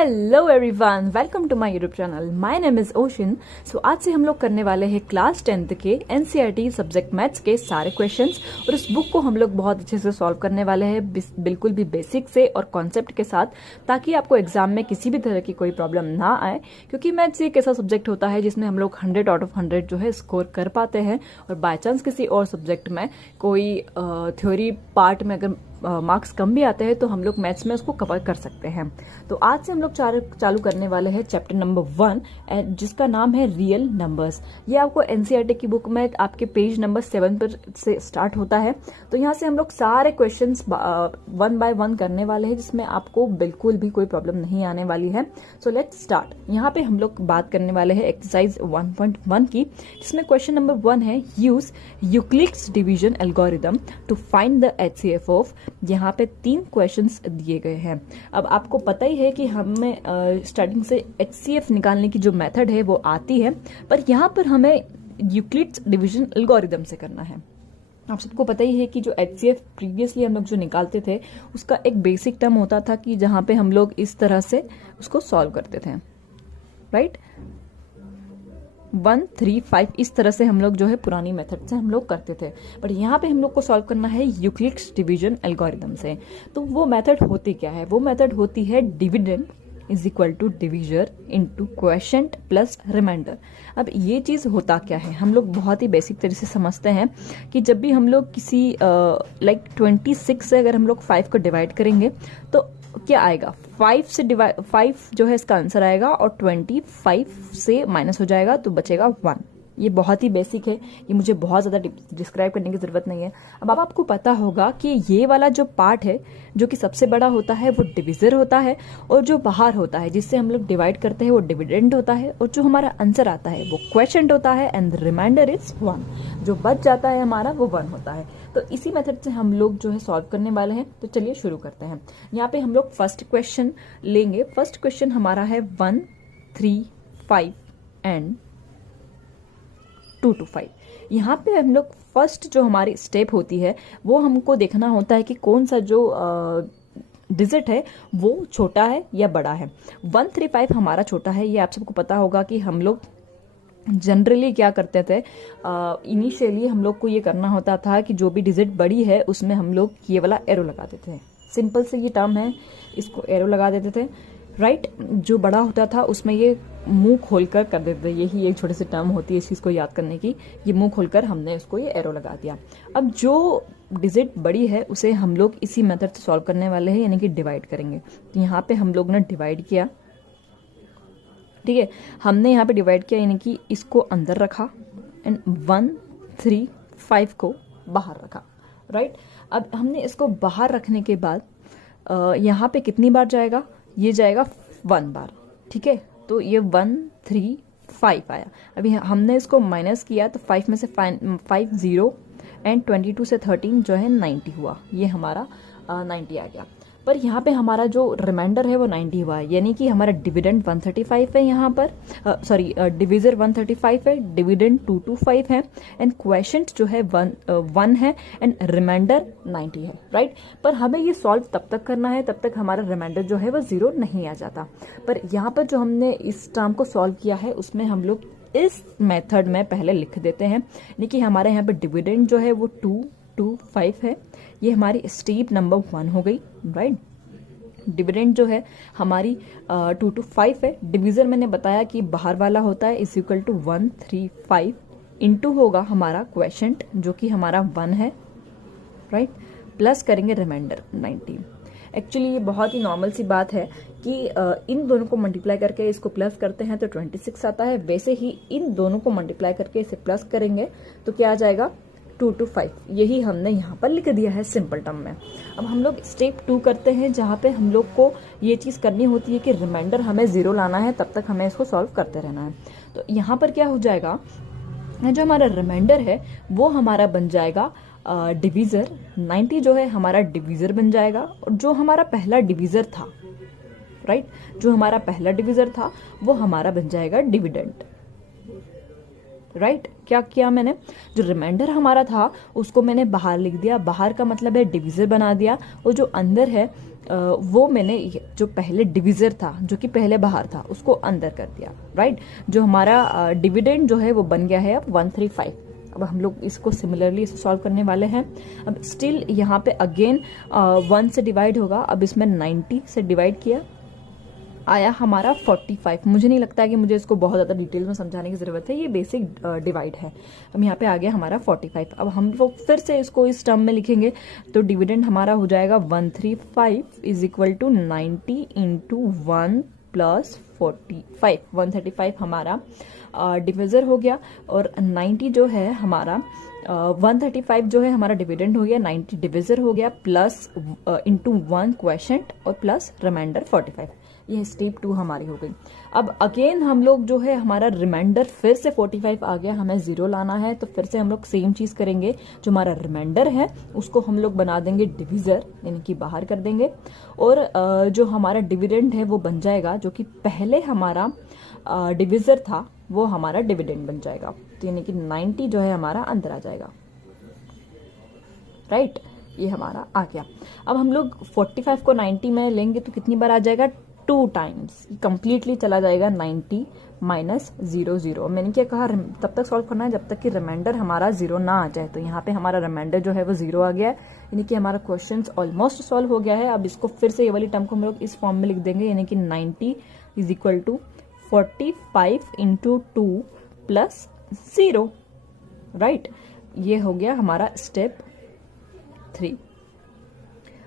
Hello everyone, welcome to my YouTube channel. My name is Ocean. So आज से हम लोग करने वाले हैं क्लास 10th के एनसीईआरटी सब्जेक्ट मैथ्स के सारे क्वेश्चंस, और इस बुक को हम लोग बहुत अच्छे से सॉल्व करने वाले हैं, बिल्कुल भी बेसिक से और कॉन्सेप्ट के साथ, ताकि आपको एग्जाम में किसी भी तरह की कोई प्रॉब्लम ना आए। क्योंकि मैथ्स एक ऐसा सब्जेक्ट होता है जिसमें हम लोग 100 आउट ऑफ 100 जो है स्कोर कर पाते हैं, और बाय चांस किसी और सब्जेक्ट में कोई थ्योरी पार्ट में अगर मार्क्स कम भी आते हैं तो हम लोग मैथ्स में उसको कवर कर सकते हैं। तो आज से हम लोग चालू करने वाले हैं चैप्टर नंबर 1, जिसका नाम है रियल नंबर्स। ये आपको एनसीईआरटी की बुक में आपके पेज नंबर 7 पर से स्टार्ट होता है। तो यहाँ से हम लोग सारे क्वेश्चंस 1 बाय 1 करने वाले हैं, जिसमें आपको बिल्कुल भी कोई प्रॉब्लम नहीं आने वाली है। So let's start. यहाँ पे हम लोग बात करने वाले हैं एक्सरसाइज 1.1 की, जिसमें क्वेश्चन नंबर 1 है use Euclid's division algorithm to find the HCF of. यहाँ पे 3 क्वेश्चंस दिए गए हैं। अब आपको पता ही है कि हमें स्टार्टिंग से एचसीएफ निकालने की जो मेथड है वो आती है, पर यहाँ पर हमें यूक्लिड्स डिवीजन एल्गोरिथम से करना है। आप सबको पता ही है कि जो एचसीएफ प्रीवियसली हम लोग जो निकालते थे उसका एक बेसिक टर्म होता था कि जहाँ पे हम लोग इस तरह से उसको सॉल्व करते थे, राइट। 1, 3, 5 इस तरह से हम लोग जो है पुरानी मेथड से हम लोग करते थे, बट यहाँ पे हम लोग को सॉल्व करना है यूक्लिड्स डिवीजन एल्गोरिथम से। तो वो मेथड होती क्या है? वो मेथड होती है dividend is equal to divisor into quotient plus remainder. अब ये चीज होता क्या है, हम लोग बहुत ही बेसिक तरह से समझते हैं कि जब भी हम लोग किसी लाइक 26 से अगर हम लोग 5 को डिवाइड करेंगे तो क्या आएगा, 5 जो है इसका आंसर आएगा, और 25 से माइनस हो जाएगा तो बचेगा 1। ये बहुत ही बेसिक है, ये मुझे बहुत ज्यादा डिस्क्राइब करने की जरूरत नहीं है। अब आपको पता होगा कि ये वाला जो पार्ट है जो कि सबसे बड़ा होता है वो डिविजर होता है, और जो बाहर होता है जिससे हम लोग डिवाइड करते हैं वो डिविडेंड होता है, और जो हमारा आंसर आता है वो क्वोशिएंट होता है, एंड रिमाइंडर इज 1। जो बच जाता है हमारा वो 1 होता है। तो इसी मेथड से हम लोग जो है सॉल्व करने वाले हैं। तो चलिए शुरू करते हैं। यहाँ पे हम लोग फर्स्ट क्वेश्चन लेंगे। फर्स्ट क्वेश्चन हमारा है 1, 3, 5 एंड 2 to 5। यहाँ पे हम लोग फर्स्ट जो हमारी स्टेप होती है वो हमको देखना होता है कि कौन सा जो डिजिट है वो छोटा है या बड़ा है। 1, 3, 5 हमारा छोटा है। ये आप सबको पता होगा कि हम लोग जनरली क्या करते थे, इनिशियली हम लोग को ये करना होता था कि जो भी डिजिट बड़ी है उसमें हम लोग ये वाला एरो लगाते थे। सिंपल से ये टर्म है, इसको एरो लगा देते थे, राइट। जो बड़ा होता था उसमें ये मुंह खोलकर कर देते थे। यही एक छोटी सी टर्म होती है इस चीज को याद करने की। ये मुंह खोलकर हमने उसको ये एरो लगा दिया। अब जो डिजिट बड़ी है उसे हम लोग इसी मेथड से सॉल्व करने वाले हैं, यानी कि डिवाइड करेंगे। तो यहाँ पे हम लोग ने डिवाइड किया, ठीक है। हमने यहाँ पे डिवाइड किया, यानी कि इसको अंदर रखा, एंड 1, 3, 5 को बाहर रखा, राइट। अब हमने इसको बाहर रखने के बाद यहाँ पे कितनी बार जाएगा, ये जाएगा 1 बार, ठीक है। तो ये 1, 3, 5 आया। अभी हमने इसको माइनस किया तो 5 में से 5 0, एंड 22 से 13 जो है 90 हुआ। ये हमारा 90 आ गया। पर यहाँ पे हमारा जो रिमाइंडर है वो 90 हुआ है, यानी कि हमारा डिविडेंड 135 है यहाँ पर, डिविजर 135 है, डिविडेंड 2 to 5 है, एंड क्वोशिएंट जो है 1 है, एंड रिमाइंडर 90 है, राइट। पर हमें ये सॉल्व तब तक करना है तब तक हमारा रिमाइंडर जो है वो 0 नहीं आ जाता। पर यहाँ पर जो हमने इस टर्म को सॉल्व किया है उसमें हम लोग इस मेथड में पहले लिख देते हैं, यानी कि हमारे यहाँ पर डिविडेंड जो है वो 2 to 5 है। ये हमारी स्टेप नंबर 1 हो गई, राइट। डिविडेंड जो है हमारी 2 to 5 है। डिविजर मैंने बताया कि बाहर वाला होता है, इज इक्वल टू 1, 3, 5 इंटू होगा हमारा क्वोशिएंट जो कि हमारा 1 है, राइट, प्लस करेंगे रिमाइंडर 90। एक्चुअली ये बहुत ही नॉर्मल सी बात है कि इन दोनों को मल्टीप्लाई करके इसको प्लस करते हैं तो 26 आता है। वैसे ही इन दोनों को मल्टीप्लाई करके इसे प्लस करेंगे तो क्या आ जाएगा, 2 to 5। यही हमने यहाँ पर लिख दिया है सिंपल टर्म में। अब हम लोग स्टेप 2 करते हैं, जहाँ पे हम लोग को ये चीज करनी होती है कि रिमाइंडर हमें 0 लाना है, तब तक हमें इसको सॉल्व करते रहना है। तो यहाँ पर क्या हो जाएगा, जो हमारा रिमाइंडर है वो हमारा बन जाएगा डिविजर 90 जो है हमारा डिविजर बन जाएगा, और जो हमारा पहला डिविजर था, राइट, जो हमारा पहला डिविजर था वो हमारा बन जाएगा डिविडेंड, राइट क्या किया मैंने, जो रिमाइंडर हमारा था उसको मैंने बाहर लिख दिया, बाहर का मतलब है डिविजर बना दिया, और जो अंदर है वो मैंने जो पहले डिविजर था जो कि पहले बाहर था उसको अंदर कर दिया, राइट। जो हमारा डिविडेंड जो है वो बन गया है अब 135। अब हम लोग इसको सिमिलरली सॉल्व करने वाले हैं। अब स्टिल यहाँ पे अगेन 1 से डिवाइड होगा, अब इसमें 90 से डिवाइड किया, आया हमारा 45। मुझे नहीं लगता है कि मुझे इसको बहुत ज़्यादा डिटेल में समझाने की ज़रूरत है, ये बेसिक डिवाइड है। अब यहाँ पे आ गया हमारा 45। अब हम लोग फिर से इसको इस टर्म में लिखेंगे, तो डिविडेंड हमारा हो जाएगा 135 is equal to 90 into 1 plus 45। 135 हमारा डिविजर हो गया, और 90 जो है हमारा 135 जो है हमारा डिविडेंड हो गया, 90 डिविजर हो गया, प्लस इंटू 1 क्वेश्चन और प्लस रिमाइंडर 45। ये स्टेप 2 हमारी हो गई। अब अगेन हम लोग जो है हमारा रिमाइंडर फिर से 45 आ गया, हमें 0 लाना है, तो फिर से हम लोग सेम चीज करेंगे। जो हमारा रिमाइंडर है उसको हम लोग बना देंगे डिविजर, यानी कि बाहर कर देंगे, और जो हमारा डिविडेंड है वो बन जाएगा, जो कि पहले हमारा डिविजर था वो हमारा डिविडेंड बन जाएगा, तो यानी कि 90 जो है हमारा अंदर आ जाएगा, राइट। ये हमारा आ गया। अब हम लोग 45 को 90 में लेंगे तो कितनी बार आ जाएगा, 2 टाइम्स, कंप्लीटली चला जाएगा 90 माइनस 0 0। मैंने क्या कहा, तब तक सॉल्व करना है जब तक कि रिमाइंडर हमारा 0 ना आ जाए। तो यहाँ पे हमारा रिमाइंडर जो है वो 0 आ गया है, यानी कि हमारा क्वेश्चन ऑलमोस्ट सॉल्व हो गया है। अब इसको फिर से ये वाली टर्म को हम लोग इस फॉर्म में लिख देंगे, यानी कि 90 is equal to 45 into 2 plus 0, right. ये हो गया हमारा स्टेप 3।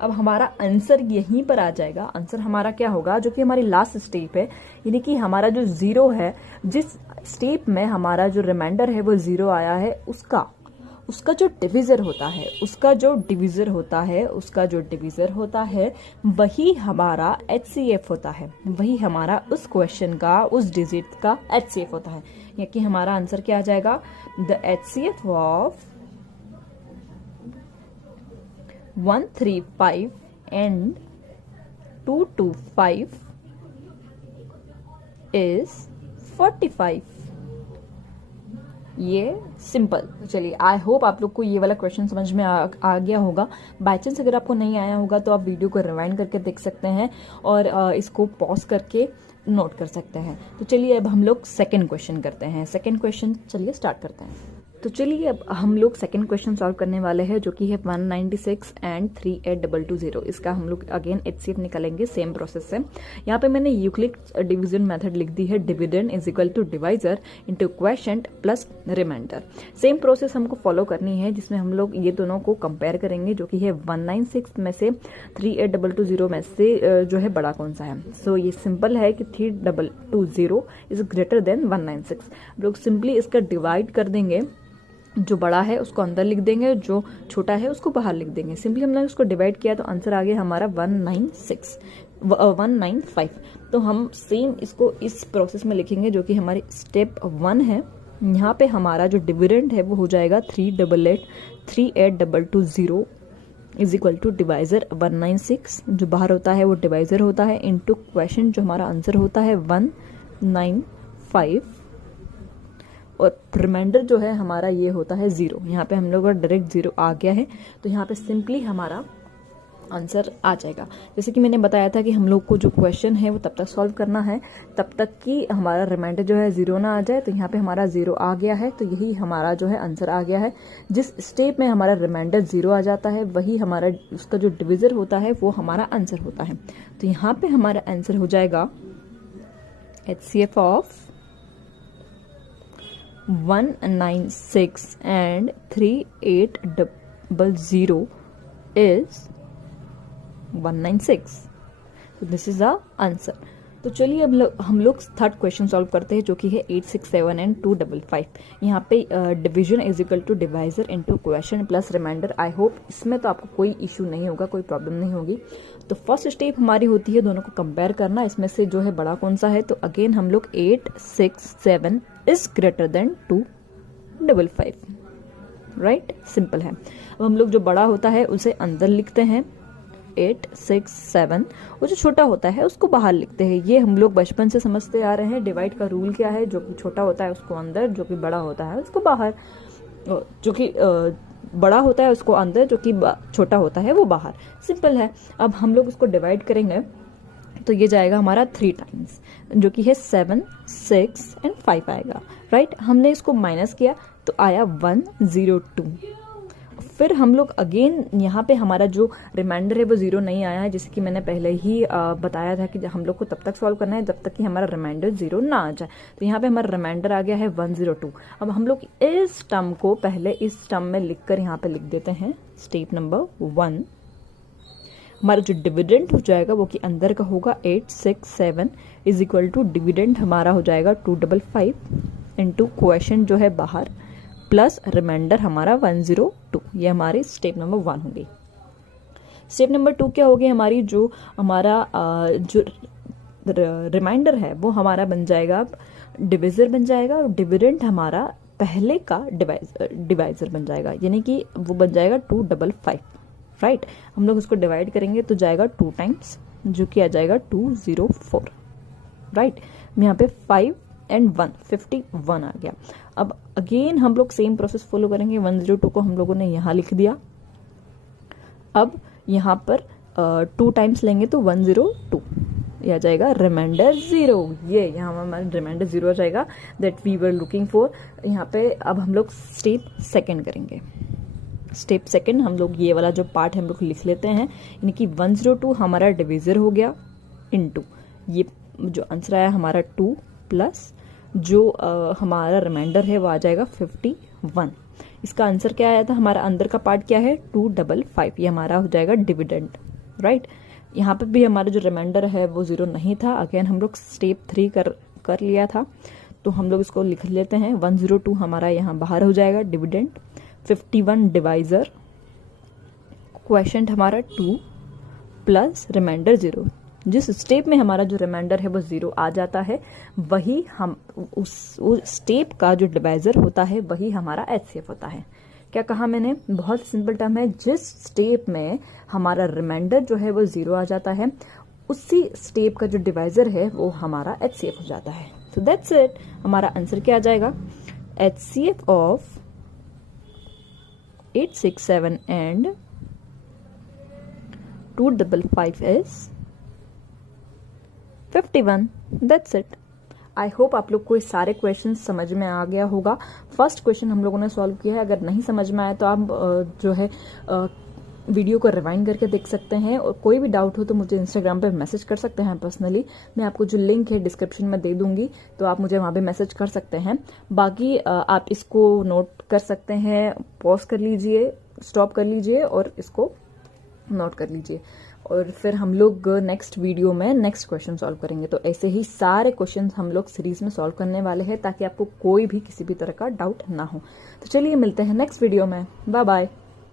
अब हमारा आंसर यहीं पर आ जाएगा। आंसर हमारा क्या होगा, जो कि हमारी लास्ट स्टेप है, यानी कि हमारा जो 0 है, जिस स्टेप में हमारा जो रिमाइंडर है वो 0 आया है, उसका जो डिविजर होता है, वही हमारा HCF होता है, वही हमारा उस क्वेश्चन का, उस डिजिट का HCF होता है। यानी कि हमारा आंसर क्या आ जाएगा, the HCF of 135 and 225 is 45। ये सिंपल। तो चलिए, आई होप आप लोग को ये वाला क्वेश्चन समझ में आ गया होगा। बाय चांस अगर आपको नहीं आया होगा तो आप वीडियो को रिवाइंड करके देख सकते हैं और इसको पॉज करके नोट कर सकते हैं। तो चलिए अब हम लोग सेकंड क्वेश्चन करते हैं। सेकंड क्वेश्चन चलिए स्टार्ट करते हैं। तो चलिए अब हम लोग सेकंड क्वेश्चन सॉल्व करने वाले हैं, जो कि है 196 एंड 38220। इसका हम लोग अगेन HCF निकालेंगे सेम प्रोसेस से। यहाँ पे मैंने यूक्लिड डिवीजन मेथड लिख दी है, dividend is equal to divisor into quotient plus remainder. Same process हमको फॉलो करनी है, जिसमें हम लोग ये दोनों को कंपेयर करेंगे, जो कि है 196 में से 38220 में से जो है बड़ा कौन सा है। सो ये सिंपल है कि 3220 इज ग्रेटर देन 196। लोग सिंपली इसका डिवाइड कर देंगे, जो बड़ा है उसको अंदर लिख देंगे, जो छोटा है उसको बाहर लिख देंगे। सिंपली हमने उसको डिवाइड किया तो आंसर आ गया हमारा 195। तो हम सेम इसको इस प्रोसेस में लिखेंगे, जो कि हमारी स्टेप 1 है। यहाँ पे हमारा जो डिविडेंड है वो हो जाएगा 388,38220 इज इक्वल टू डिवाइजर 196, जो बाहर होता है वो डिवाइजर होता है, इनटू क्वेश्चन जो हमारा आंसर होता है 195, और रिमाइंडर जो है हमारा ये होता है 0। यहाँ पे हम लोग का डायरेक्ट 0 आ गया है, तो यहाँ पे सिंपली हमारा आंसर आ जाएगा। जैसे कि मैंने बताया था कि हम लोग को जो क्वेश्चन है वो तब तक सॉल्व करना है तब तक कि हमारा रिमाइंडर जो है 0 ना आ जाए। तो यहाँ पे हमारा 0 आ गया है, तो यही हमारा जो है आंसर आ गया है। जिस स्टेप में हमारा रिमाइंडर 0 आ जाता है वही हमारा उसका जो डिविजर होता है वो हमारा आंसर होता है। तो यहाँ पे हमारा आंसर हो जाएगा HCF of 196 and 3800 is 196। So this is the answer। तो चलिए अब हम लोग थर्ड क्वेश्चन सॉल्व करते हैं, जो कि है 867 एंड 255। यहाँ पे division is equal to divisor into question plus remainder. I hope इसमें तो आपको कोई इशू नहीं होगा, कोई प्रॉब्लम नहीं होगी। तो फर्स्ट स्टेप हमारी होती है दोनों को कंपेयर करना, इसमें से जो है बड़ा कौन सा है। तो अगेन हम लोग 867 is greater than 255, right. Simple है। अब हम लोग जो बड़ा होता है उसे अंदर लिखते हैं, 8 6 7, वो जो छोटा होता है उसको बाहर लिखते हैं। ये हम लोग बचपन से समझते आ रहे हैं। डिवाइड का रूल क्या है, जो कि छोटा होता है उसको अंदर, जो कि बड़ा होता है उसको बाहर, जो कि बड़ा होता है उसको अंदर, जो कि छोटा होता है वो बाहर। सिंपल है। अब हम लोग उसको डिवाइड करेंगे तो ये जाएगा हमारा 3 टाइम्स, जो कि है 7 6 एंड 5 आएगा, राइट। हमने इसको माइनस किया तो आया 102। फिर हम लोग अगेन यहाँ पे हमारा जो रिमाइंडर है वो 0 नहीं आया है, जैसे कि मैंने पहले ही बताया था कि हम लोग को तब तक सॉल्व करना है जब तक कि हमारा रिमाइंडर 0 ना आ जाए। तो यहाँ पे हमारा रिमाइंडर आ गया है 102। अब हम लोग इस टर्म को पहले इस टर्म में लिखकर यहाँ पे लिख देते हैं स्टेप नंबर 1। हमारा जो डिविडेंड हो जाएगा वो कि अंदर का होगा 8 6 7 इज इक्वल टू डिविडेंड हमारा हो जाएगा 255 इंटू क्वेश्चन जो है बाहर प्लस रिमाइंडर हमारा 102। ये हमारी स्टेप नंबर 1 हो गई। स्टेप नंबर 2 क्या होगी, हमारी जो हमारा जो रिमाइंडर है वो हमारा बन जाएगा, डिविजर बन जाएगा, और डिविडेंड हमारा पहले का डिवाइजर बन जाएगा, यानी कि वो बन जाएगा 255, राइट। हम लोग उसको डिवाइड करेंगे तो जाएगा 2 टाइम्स, जो कि आ जाएगा 204, राइट। यहाँ पे 5 एंड 1 51 आ गया। अब अगेन हम लोग सेम प्रोसेस फॉलो करेंगे। 102 को हम लोगों ने यहाँ लिख दिया। अब यहाँ पर 2 टाइम्स लेंगे तो 102 ये आ जाएगा रिमाइंडर 0। ये यहाँ हमारा रिमाइंडर 0 आ जाएगा, that we were looking for. यहाँ पे अब हम लोग स्टेप सेकंड करेंगे। स्टेप सेकंड हम लोग ये वाला जो पार्ट है हम लोग लिख लेते हैं, यानी कि 102 हमारा डिविजर हो गया इनटू ये जो आंसर आया हमारा 2 प्लस जो हमारा रिमाइंडर है वो आ जाएगा 51। इसका आंसर क्या आया था, हमारा अंदर का पार्ट क्या है 255, ये हमारा हो जाएगा डिविडेंड, राइट। यहाँ पे भी हमारा जो रिमाइंडर है वो 0 नहीं था। अगेन हम लोग स्टेप 3 कर लिया था, तो हम लोग इसको लिख लेते हैं। 102 हमारा यहाँ बाहर हो जाएगा डिविडेंड, 51 डिवाइजर, क्वेश्चन हमारा 2 प्लस रिमाइंडर 0। जिस स्टेप में हमारा जो रिमाइंडर है वो 0 आ जाता है, वही हम उस स्टेप का जो डिवाइजर होता है वही हमारा एचसीएफ होता है। क्या कहा मैंने, बहुत सिंपल टर्म है। जिस स्टेप में हमारा रिमाइंडर जो है वो 0 आ जाता है, उसी स्टेप का जो डिवाइजर है वो हमारा एचसीएफ हो जाता है। So that's it. हमारा आंसर क्या आ जाएगा, HCF of 8 6 7 and 255 is 51। That's it. I hope आप लोग को ये सारे क्वेश्चन समझ में आ गया होगा। फर्स्ट क्वेश्चन हम लोगों ने सॉल्व किया है। अगर नहीं समझ में आया तो आप जो है वीडियो को रिवाइंड करके देख सकते हैं, और कोई भी डाउट हो तो मुझे इंस्टाग्राम पे मैसेज कर सकते हैं पर्सनली। मैं आपको जो लिंक है डिस्क्रिप्शन में दे दूंगी, तो आप मुझे वहाँ पे मैसेज कर सकते हैं। बाकी आप इसको नोट कर सकते हैं, पॉज कर लीजिए, स्टॉप कर लीजिए और इसको नोट कर लीजिए, और फिर हम लोग नेक्स्ट वीडियो में नेक्स्ट क्वेश्चन सॉल्व करेंगे। तो ऐसे ही सारे क्वेश्चन हम लोग सीरीज में सॉल्व करने वाले हैं, ताकि आपको कोई भी किसी भी तरह का डाउट ना हो। तो चलिए मिलते हैं नेक्स्ट वीडियो में। Bye bye.